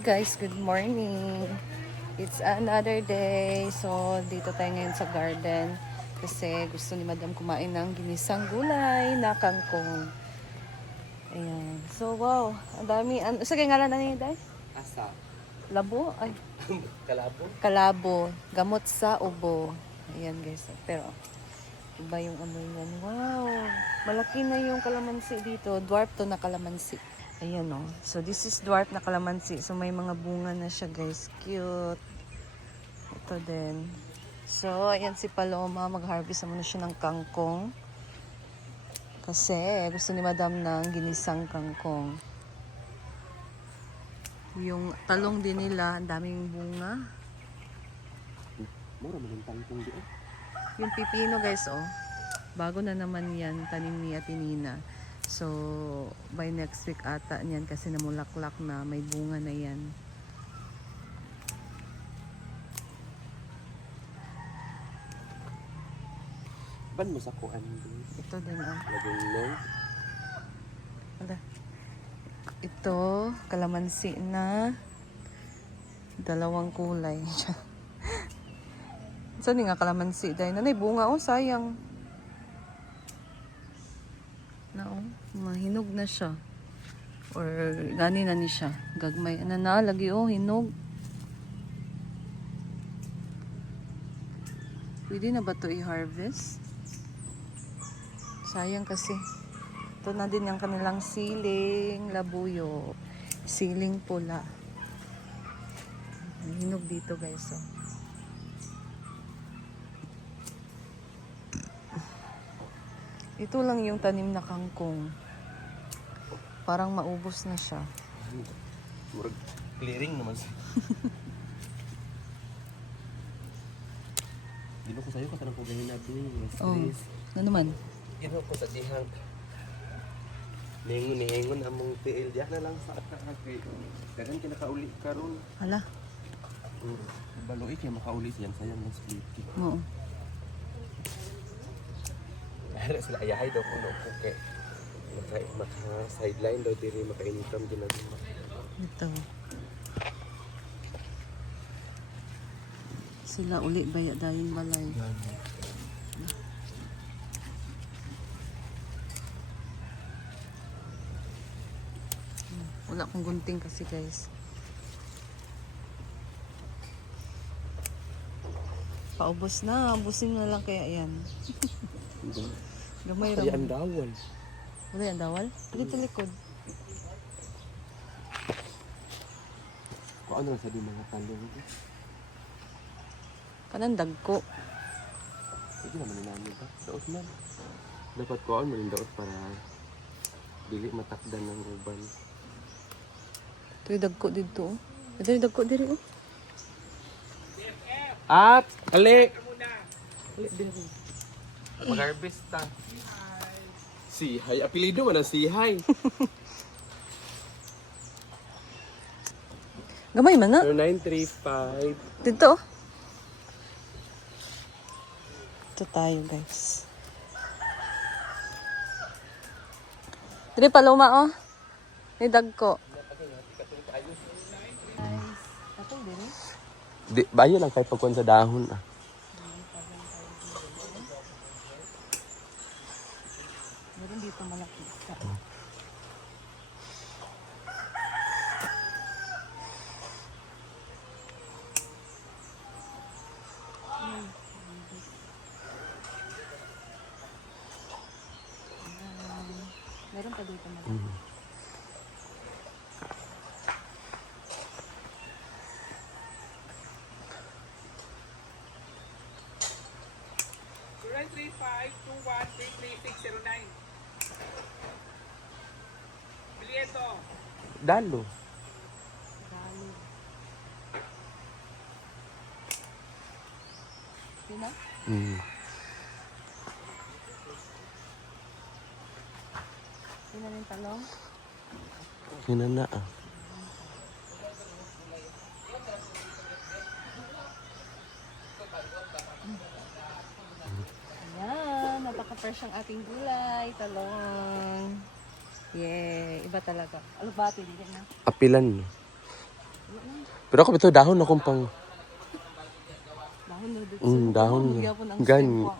Guys, good morning. It's another day. So, dito tayo ngayon sa garden kasi gusto ni Madam kumain ng ginisang gulay na kangkong. Ayan. So, wow. Ang dami. Sa kaya ngalan na niya, Day? Asa? Labo? Ay, Kalabo? kalabo. Gamot sa ubo. Ayan, guys. Pero, iba yung amoy niyan. Wow. Malaki na yung kalamansi dito. Dwarf to na kalamansi. Ayan o. So, this is dwarf na kalamansi. So, may mga bunga na siya, guys. Cute. Ito din. So, ayan si Paloma. Mag-harvest muna siya ng kangkong. Kasi, gusto ni Madam ng ginisang kangkong. Yung talong din nila, ang daming bunga. Mura mo yung tangkong doon. Yung pipino, guys, oh. Bago na naman yan, tanim ni Ate Nina. So, by next week ata niyan kasi namulaklak na, may bunga na yan. Ban mo sa kuan doon? Ito din, oh. Laging long. Wala. Ito, kalamansi na dalawang kulay. Saan nga kalamansi? Dahil nanay, bunga, oh, sayang. Na, oh, mahinog na siya. Or, gani na ni siya. Gagmay, ano na, lagi, oh, hinog. Pwede na ba ito i-harvest? Sayang kasi. Ito na din yung kanilang siling labuyo. Siling pula. Hinog dito, guys, oh. Ito lang yung tanim na kangkong. Parang maubos na siya. Murag clearing naman siya. Gino ko sa'yo kasi nang kugahin natin. Oh, Stress. ano naman? Gino ko sa dihang. Ningon among tiil. Diyan na lang sa atakagay. Dagan ka nakauli ka ron. Hala. Baloy kaya makauli siyan. Sayang ng split. Oo. Kaya sila ayahay daw kung okay. Maka-sideline daw diri maka-income din natin. Ito. Sila uli baya dahin balay. Wala akong gunting kasi, guys. Paubos na. Ubusin na lang kaya yan. Gamay Kaya raman. ang dawan. Wala yan dawal? Dito likod. Kung ano lang sabi mga talong. Kanan dagko. Sige naman namin ba? Daot man. Dapat ko mo yung daot para dili matakdan ng uban. Ito yung dagko dito. Ito yung dagko dito. Oh. At! Ali! Mag-harvest ta. Sihay. Apelido man ang Sihay. Gamay man na. 0935. Dito. Ito tayo, guys. Dito paloma, oh. May dagko. Guys, atong dito. Di, bayo lang kahit pagkuhan sa dahon ah. Meron dito malaki. Meron pa dito malaki. Bilyeto. Dalo. Dali. Sino? Sino yung talong? Kinana ah. Ayan, napaka-fresh ang ating gulay. Talong. Yay, iba talaga. Alubati, hindi na. Apilan no. Pero ako bitaw dahon akong pang Dahon na dito. dahon. Magyapon ang Gani. stem.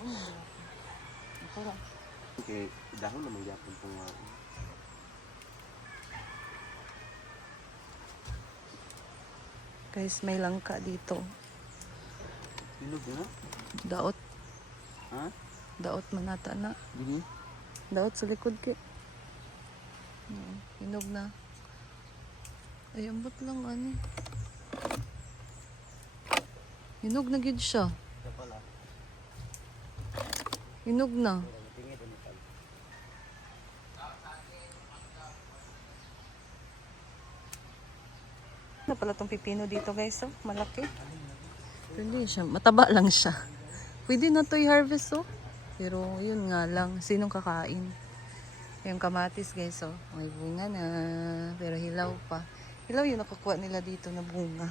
Para. Okay, dahon naman yapon pang Guys, may langka dito. Hinog na? Daot. Ha? Daot manata na. Dili. Daot sa likod ki. Hinog na. Ay, ambot lang ani. Hinog na gid siya. Hinog na. Na pala tong pipino dito guys, oh. Malaki. Pero hindi siya, mataba lang siya. Pwede na to i-harvest, oh. Pero yun nga lang, sinong kakain? Yung kamatis guys, oh. May bunga na, pero hilaw pa. Hilaw yung nakukuha nila dito na bunga.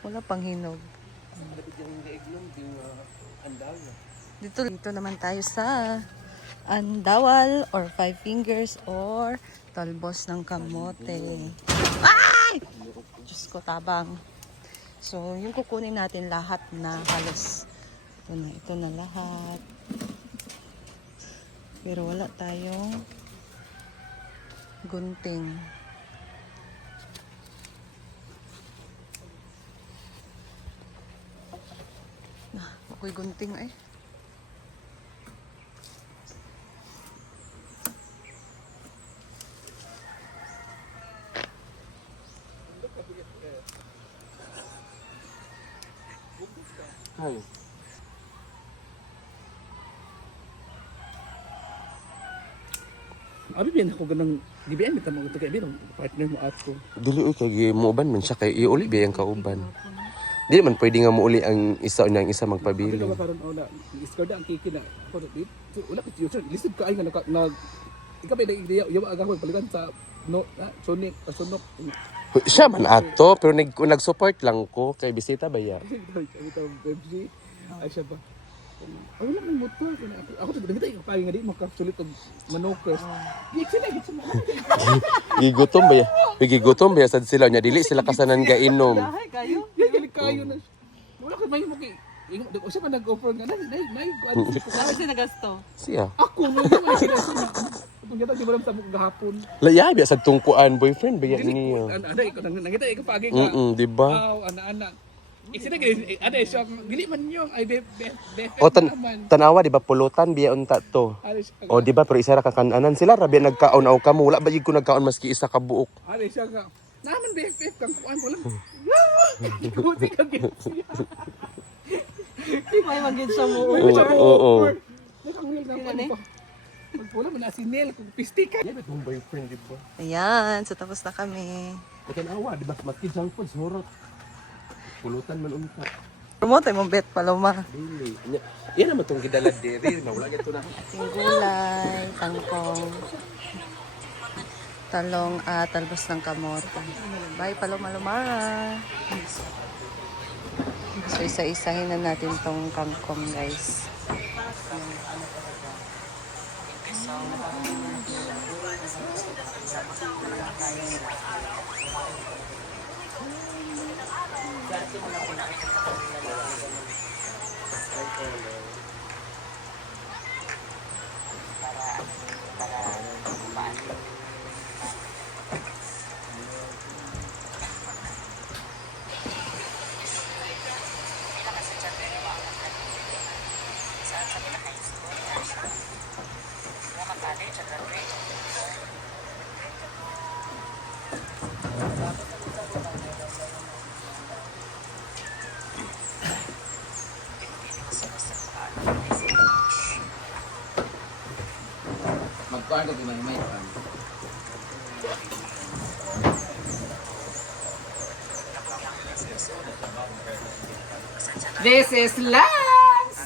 Wala pang hinog. Dito naman tayo sa andawal or five fingers or talbos ng kamote. Ay! Diyos ko, tabang. So, yung kukunin natin lahat na halos. Ito na lahat. Pero wala tayong gunting. Ako'y gunting eh. Ay. Abi biyan ako ganang di biyan kita mo ito kay biyan partner mo ako. Dili oy kay muuban man siya kay iuli biyang kauban. Dili man pwede nga muuli ang isa unya ang isa Abi magpabili. ka karon na iskorda ang kiki na ako dito wala ka yun lisod ka ay nga nag ikaw ba yawa aga ko palitan sa no sunik sunok. Siya man ato pero nag-support lang ko kay bisita ba ya. Ito FG ay siya ba. Ay wala may motor ako to dito ka nga di makasulit og manokers. Di sila gid sa Gigutom ba ya? Gigutom ba ya sad sila nya dili sila kasanan ga inom. Dahay kayo? kayo na. Wala ka may mo kay o siya man nag-offer nga nay Bakit siya nagasto? Siya. ako mo naman sila sila. Kung yata di mo lang sa mukha gahapon. Laya biya sa tungkuan boyfriend ba ya niya. Ana ikaw nangita ikaw pagi nga. Di ba? Aw ana. Isina kay ana siya dili man niyo ay be O tanawa di ba pulutan biya unta to. O di ba pero isa ra ka kananan sila ra biya nagkaon aw kamo wala ba gid ko nagkaon maski isa ka buok. Ano siya nga. Naman BFF kang kuan mo lang. Ikuti ka gid siya. May magid siya mo. Oo. Nakang real na kuan ko. Pagpula man na si Nel kung pistika. Yan itong boyfriend di ba? Ayan, so tapos na kami. Tanawa di ba maski junk food surot. Pulutan man unta. Promote mo bet paloma. Dili. Yan naman itong gidalad diri. Mawala niya ito na. Ating gulay, tangkong, talong at talbos ng kamote. Bye, Paloma Lumara. So, isa-isahin na natin tong kangkong, guys. Magkuan ka may kuan. This is lunch!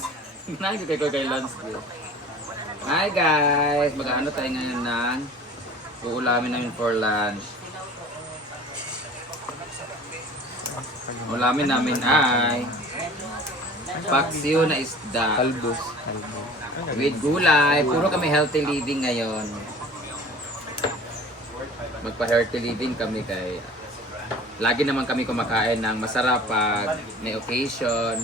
Nakikita ko kay lunch ko. Hi guys! Mag-ano tayo ngayon ng uulamin namin for lunch. Ulamin namin ay paksiw na isda. Albos. With gulay. Puro kami healthy living ngayon. Magpa-healthy living kami kay lagi naman kami kumakain ng masarap pag may occasion,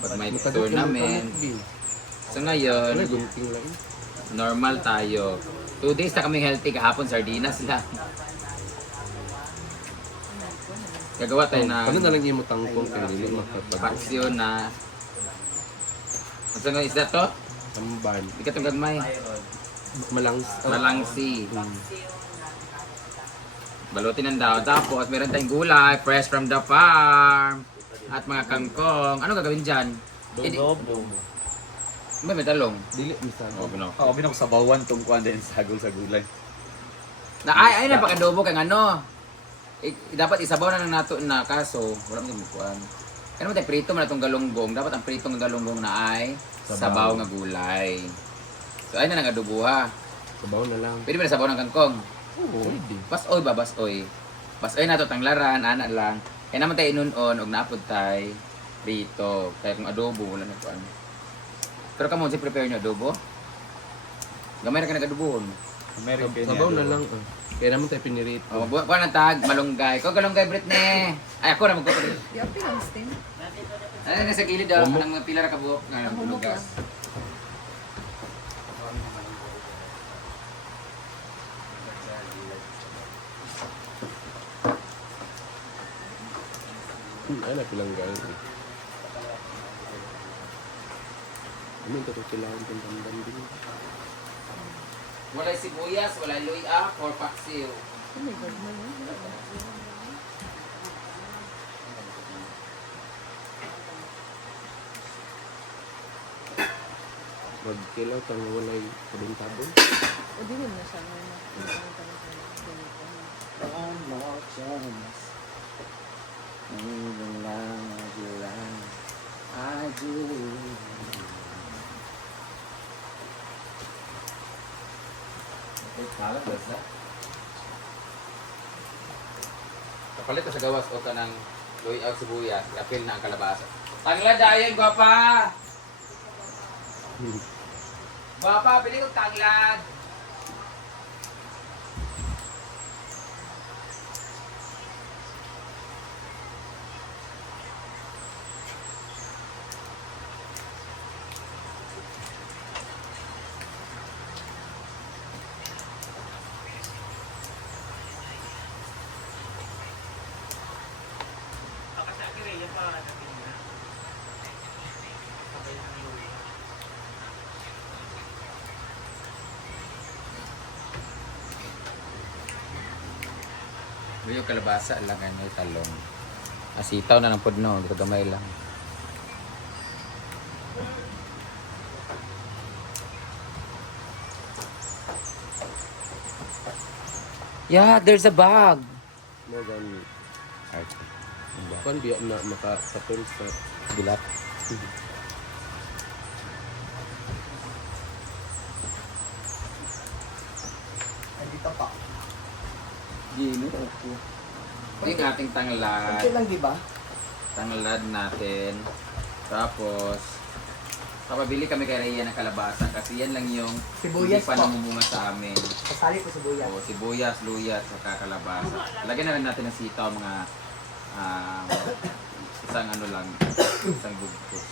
pag may tournament. So ngayon, normal tayo. 2 days na kami healthy, kahapon sardinas lang. Gagawa tayo ng Ano na lang yung tangkong kaya dili makapag paksyon na... Ano nga isda to? tamban. Di ka itong gagmay. Malangsi. Balutin ng daw. Tapos meron tayong gulay, fresh from the farm. At mga kangkong. Ano gagawin dyan? Dobo. May talong. Dili misal. Oh, no. Ako binok sa bawan tong kuan din sagol sa gulay. Ay na pakadobo kang ano. Dapat isabaw na lang nato na kaso wala mo mukuan. Ano mo tayo prito man itong galunggong. Dapat ang prito ng galunggong na ay sabaw nga gulay. So ay na nang adobuha. Sabaw na lang. Pwede ba na sabaw ng kangkong? Oo, pwede. Basoy ba basoy? Basoy na to tanglaran, ana lang. Kaya naman tayo inunon og naapod tay prito. Kaya kung adobo wala na kuan. Pero kamo si prepare nyo adobo? Gamay na ka nag-adobohon. Sabaw na lang. Kaya naman tayo pinirito. Oh, buwan ng tag, malunggay. Ko galunggay Britney. Ay ako na magkukulit. Di apil ang steam. Ay nasa gilid daw ng mga pilar ka buhok nga Ang humok lugas. Ay na pilanggan. Ano ito kailangan ng tamban din? Walay sibuyas, walay luya, or paksiw. Oh my God, Magkilaw kang walay kabintabon. O di rin na siya ngayon. One more chance. Even lang, I do. Kapalit ka sa gawas o ka ng luya o sibuyas, apil na ang kalabasa. Tanglad dayon, gwapa! Gwapa, pili kong tanglad! Yung kalabasa lang ay may talong. Asitaw na ng pudno, dito gamay lang. Yeah, there's a bag. Magan. Kuan biya na makatapon sa Bilat. Gino ako. Yung ating tanglad. lang, di ba? Tanglad natin. Tapos, papabili kami kay Rhea ng kalabasa kasi yan lang yung Sibuyas hindi pa po. namumunga sa amin. Kasali ko sibuyas. O, sibuyas, luyas, saka kalabasa. Lagyan na rin natin ng sitaw, mga isang ano lang, isang bugto.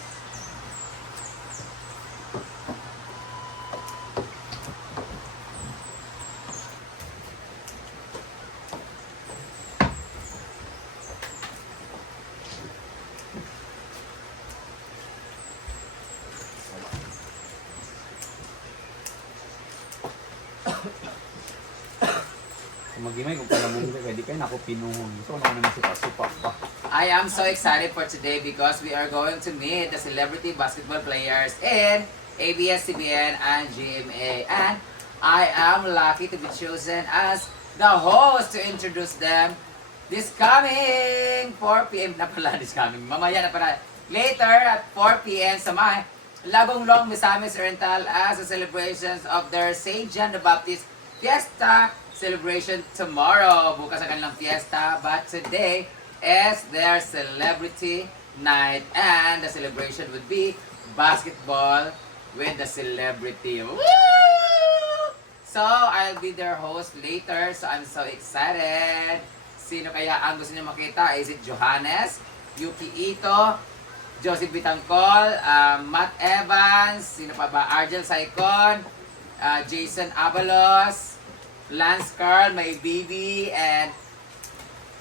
Magimay kung pala mong kaya di kayo na ako pinuhon. Gusto ko naman naman supa pa. I am so excited for today because we are going to meet the celebrity basketball players in ABS-CBN and GMA. And I am lucky to be chosen as the host to introduce them this coming 4 p.m. na pala, this coming. Mamaya na pala. Later at 4 p.m. sa may Lagong-Long, Misamis Oriental as the celebrations of their St. John the Baptist Fiesta celebration tomorrow. Bukas ang kanilang fiesta, but today is their celebrity night and the celebration would be basketball with the celebrity. Woo! So, I'll be their host later, so I'm so excited. sino kaya ang gusto niyo makita? Is it Johannes, Yuki Ito, Joseph Bitangcol, Matt Evans, sino pa ba? Argel Saicon, Jason Abalos, Lance Carl, may baby, and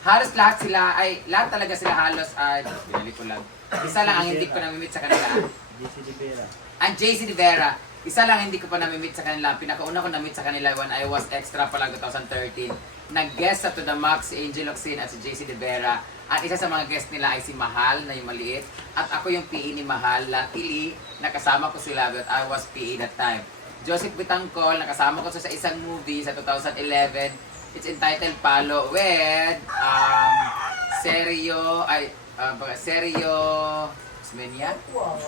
halos lahat talaga sila halos ay pinili ko lang. Isa lang ang hindi ko namimit sa kanila. Ang JC De Vera. Isa lang hindi ko pa namimit sa kanila. Pinakauna ko namit sa kanila when I was extra pa lang 2013. Nag-guest sa To The Max si Angel Oxin at si JC De Vera. At isa sa mga guest nila ay si Mahal na yung maliit. At ako yung PE ni Mahal. Luckily, nakasama ko sila but I was PE that time. Joseph Bitangcol, nakasama ko sa isang movie sa 2011. It's entitled Palo with Sergio Smenia?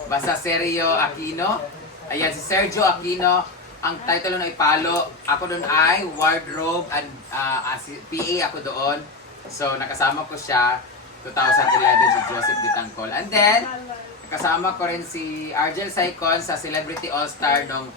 Basta Sergio Aquino. Ayan, si Sergio Aquino. Ang title nun ay Palo. Ako doon ay Wardrobe and PA ako doon. So, nakasama ko siya 2011 si Joseph Bitangcol. And then, nakasama ko rin si Argel Saicon sa Celebrity All-Star nung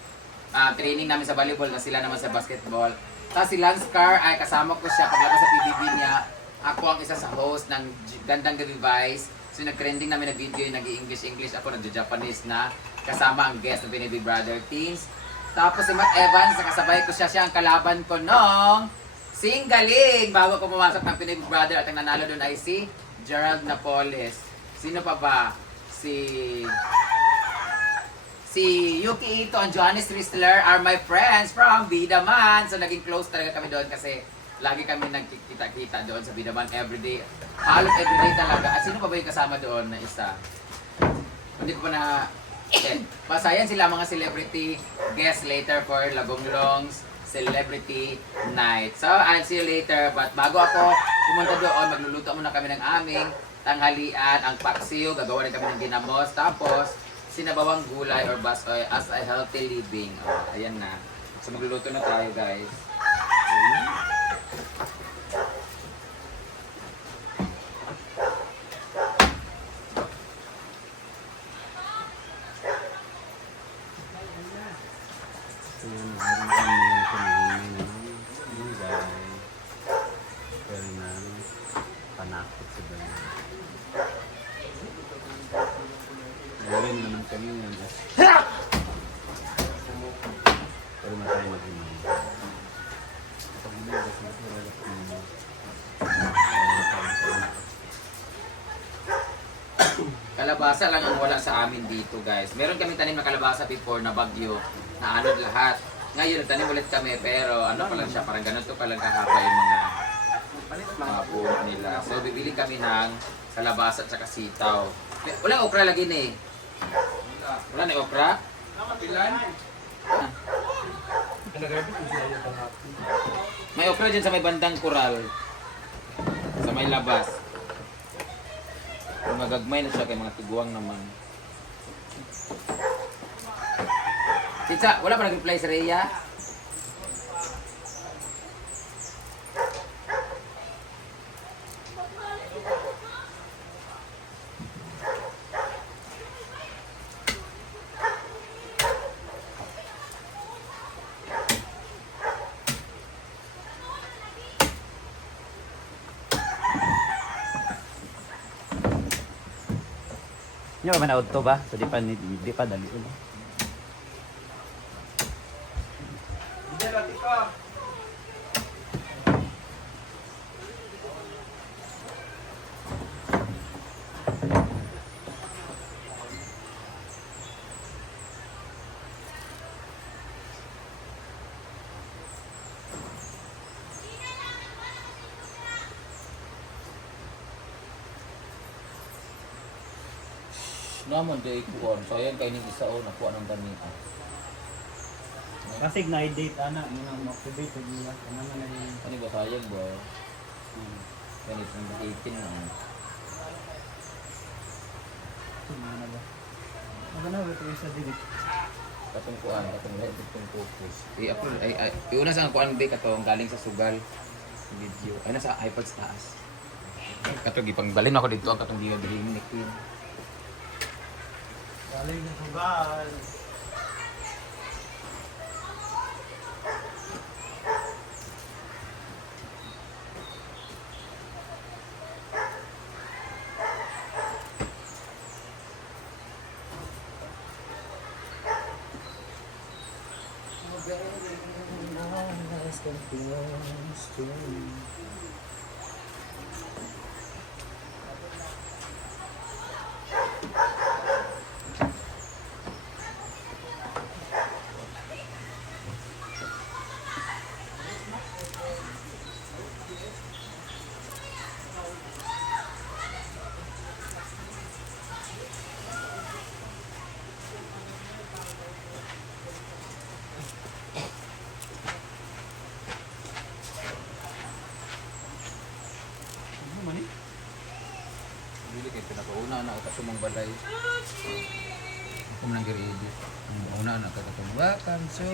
training namin sa volleyball na sila naman sa basketball. Tapos si Lance Carr ay kasama ko siya paglabas sa PBB niya. Ako ang isa sa host ng Gandang Gabi Vice. So nag-trending namin na video yung nag-English. Ako nag-Japanese na kasama ang guest ng Big Brother Teams. Tapos si Matt Evans, nakasabay ko siya ang kalaban ko nung Singaling bago ko pumasok ng Big Brother at ang nanalo doon ay si Gerald Napoles. Sino pa ba? Si Yuki Ito and Johannes Ristler are my friends from Bidaman. So naging close talaga kami doon kasi lagi kami nagkikita-kita doon sa Bidaman everyday. Halos everyday talaga. At sino pa ba yung kasama doon na isa? Hindi ko pa na... Basta yan sila mga celebrity guests later for Lagonglong's Celebrity Night. So I'll see you later. But bago ako pumunta doon, magluluto muna kami ng aming tanghalian, ang paksiw. Gagawa rin kami ng ginamos. Tapos sinabawang gulay or basoy as a healthy living. Oh, ayan na. So magluluto na tayo, guys. Panakot sa banyo. Galing naman kami yan. Pero na tayo mag-inom. Kapag ginagawa sa mga Kalabasa lang ang wala sa amin dito, guys. Meron kami tanim na kalabasa before na bagyo, na anod lahat. Ngayon, tanim ulit kami, pero ano pa lang siya, parang ganito pa lang kahaba yung mga puno nila. So, bibili kami ng kalabasa at saka sitaw. Walang okra lagi na eh. Wala na okra? May okra dyan sa may bandang kural. Sa may labas. Magagmay na siya kay mga tiguang naman. Tita, wala pa nag-reply sa Rhea? Nyo ba manood to ba? So di pa dali ko. Naman day kuon. So ayan kayo ng isa o nakuha ng ganito. Kasi na-date ana mo nang motivate nila. Ano na yung Ano ba sayang ba? Ganito ng 18 na. ano ba? Ano na ba ito sa dili? Katong kuan, katong light itong focus. I-upload ay iuna sa kuan ba katong galing sa sugal video. Ay nasa iPad sa taas. Katong gipangbalin ako dito ang katong video bilhin ni Queen. Galing sa sugal. come close to me. Ano man eh? Bili kayo pinakauna na katumang balay. Ako man ang giri-edit. Ang una na katumang welcome to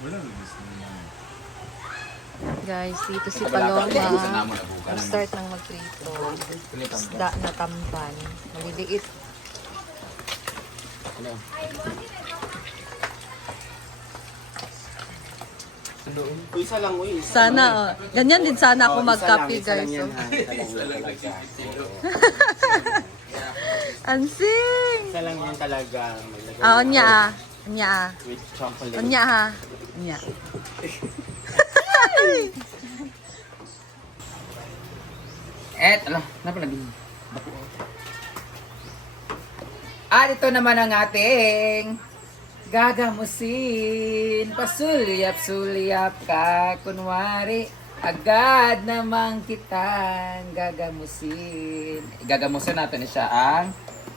Wala na gusto niya. Guys, dito si Tagalog. Sa Paloma. namo na buka Ang start ng magprito. Isda na tamban. Maliliit. Hello. Uy, isa lang, uy. Sana, oh. Ganyan din sana ako mag-copy, guys. Oh. Ansing! Isa lang yan talaga. Ah, onya ah. Onya ah. With chocolate. Onya ha. Onya. Ala, napalagi. At ito naman ang ating gagamusin. Pasulyap-sulyap ka, kunwari. Agad namang kitang gagamusin. Gagamusin natin siya ang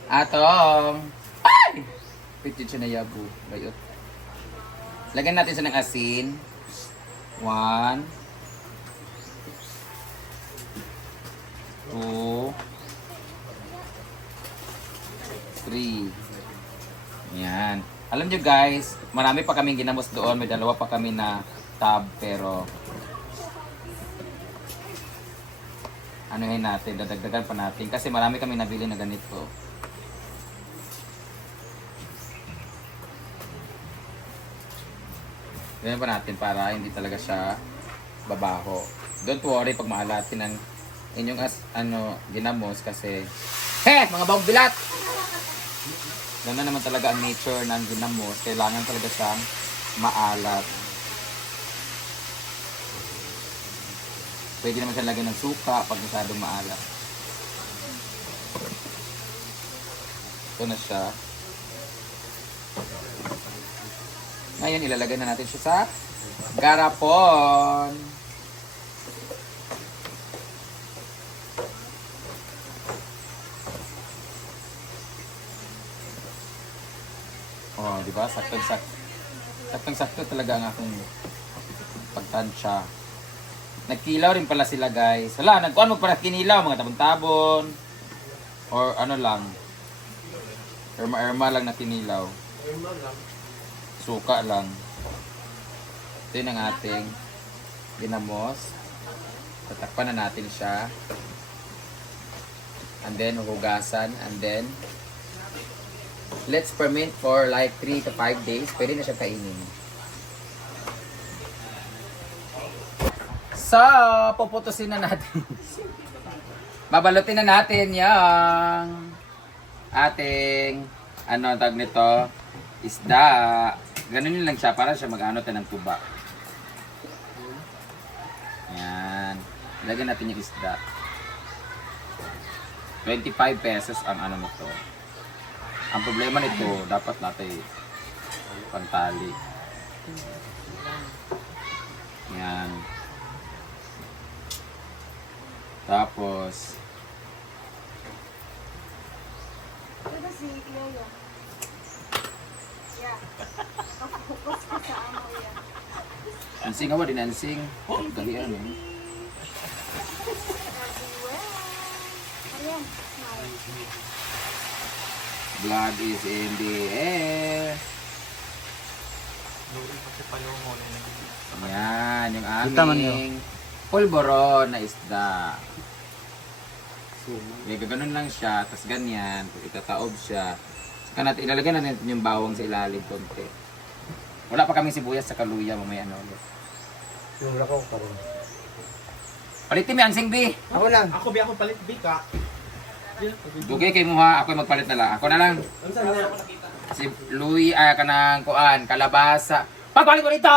atong... Ay! Pitin siya na yabu. Bayot. Lagyan natin siya ng asin. 1 2 3. Yan. Alam nyo guys, marami pa kaming ginamos doon. May dalawa pa kami na tab. Pero, anuhin natin, dadagdagan pa natin. Kasi marami kami nabili na ganito. Ganyan pa natin para hindi talaga siya babaho. Don't worry pag maalatin ng inyong ginamos kasi mga bawang bilat! Ganda naman talaga ang nature ng ginamos. Kailangan talaga siyang maalat. Pwede naman siya lagyan ng suka pag masyadong maalat. Ito na siya. Ngayon ilalagay na natin siya sa garapon. Oh, di ba? Saktong-sakto talaga ang akong pagtansya. Nagkilaw rin pala sila, guys. Wala, nagkuhan mo para kinilaw, mga tabon-tabon. Or ano lang. Erma-erma lang na kinilaw. Suka lang. Ito yun ang ating ginamos. Tatakpan na natin siya. And then, hugasan. And then, let's ferment for like 3 to 5 days. Pwede na siya kainin. So, puputusin na natin. Babalutin na natin yung ating tag nito, isda. Ganun lang siya para siya mag-ano tayo ng tuba. Yan. Lagyan natin yung isda. 25 pesos ang nito. Ang problema nito, dapat natin pantali. Yan. Tapos, ansing ako din ansing. Gahian eh. Blood is in the air. Yan, yung aming pulboron na isda. May gaganon lang siya, tapos ganyan, itataob siya. Saka natin, ilalagay na natin yung bawang sa ilalim konti. Wala pa kaming sibuyas sa kaluya, mamaya ano ulit. Yung lakaw pa rin. Palitin mo yan, Sing B! Ako lang. Ako bi ako palit bika. Dugay kay mo ha, ako yung magpalit na lang. Ako na lang. Ano saan na? Si Louie, kanang kuan, kalabasa. Pagpalit ko dito!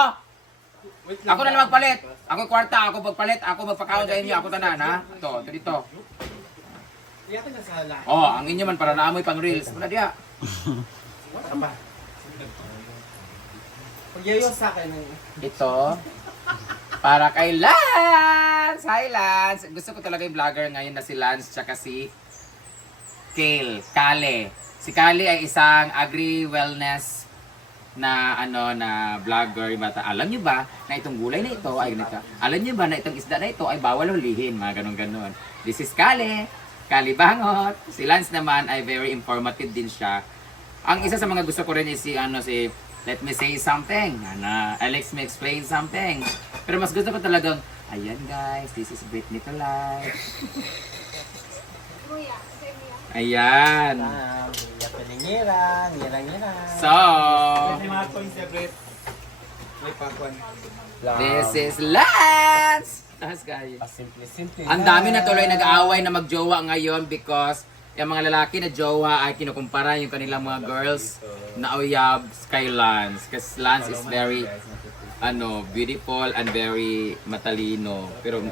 Wait Ako na lang magpalit. Ako yung kwarta, ako magpalit, ako magpakaon sa inyo, ako tanan ha. Ito dito. Iyakin na sa lahat. Oh, ang inyo man para naamoy pang reels. Wala diya. Apa? Pagyayo sa akin ng Ito, para kay Lance! Hi Lance! Gusto ko talaga yung vlogger ngayon na si Lance tsaka si Kale. Si Kale ay isang agri-wellness na na vlogger. Alam niyo ba na itong gulay na ito ay ganito? Alam niyo ba na itong isda na ito ay bawal hulihin? Mga ganon-ganon. This is Kale Bangot. Si Lance naman ay very informative din siya. Ang isa sa mga gusto ko rin is si let me say something. Alex may explain something. Pero mas gusto ko talagang, ayan guys, this is Britney to life. Ayan. ngira. So, Mga coins na Brit. May pakwan. this is Lance! Taas kayo. Simple. Ang dami na tuloy nag-aaway na magjowa ngayon because yung mga lalaki na jowa ay kinukumpara yung kanilang mga girls na uyab kay Lance. Kasi Lance is very beautiful and very matalino. Pero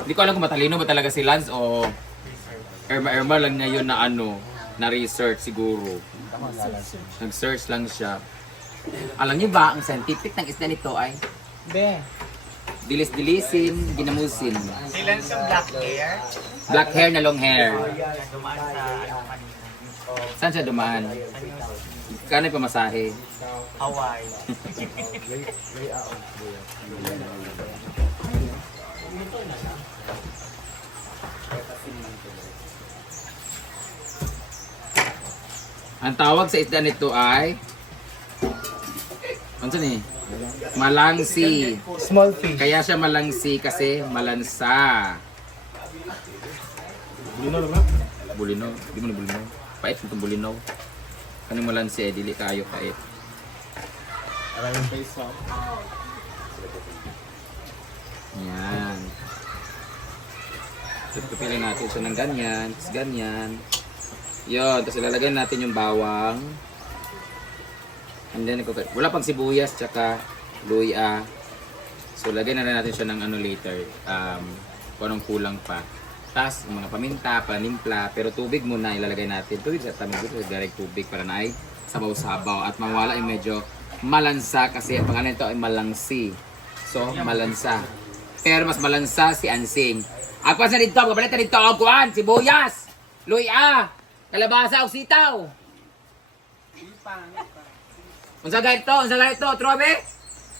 hindi ko alam kung matalino ba talaga si Lance o erma lang niya yun na na research siguro. Nag-search lang siya. Alam niyo ba, ang scientific ng isda nito ay dilis-dilisin, ginamusin. Si Lance yung black hair. Black hair na long hair. Saan siya dumaan? Kano yung pamasahe? Hawaii. Ang tawag sa isda nito ay ano ni? Malangsi. Small fish. Kaya siya malangsi kasi malansa. Bulinaw. Di mo na bulinaw. Pait itong bulinaw. Kanang malansi eh, dili kayo pait. Yan. Pipilin natin siya ng ganyan. Tapos ganyan. Yun. Tapos ilalagay natin yung bawang. And then, wala pang sibuyas tsaka luya. So, lagyan na rin natin siya ng later. Kung anong kulang pa. Tapos, yung mga paminta, panimpla. Pero tubig muna ilalagay natin. Tubig sa tamig dito. Direct tubig para na ay sabaw-sabaw. At mawala yung medyo malansa kasi ang pangalan nito ay malangsi. So, malansa. Pero mas malansa si Ansing. Ako sa dito, magpapalit na dito ang kuhan, sibuyas, luya, kalabasa o sitaw. Unsa ganito, Trobe?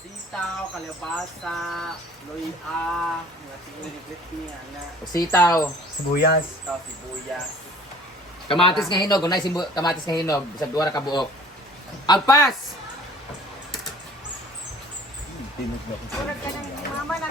Sitaw, kalabasa, luya, mga tinilibit niya na. Sitaw. Sibuyas. Kamatis nga hinog, unay kamatis nga hinog, sa duwa ra ka buok. Agpas. Mama na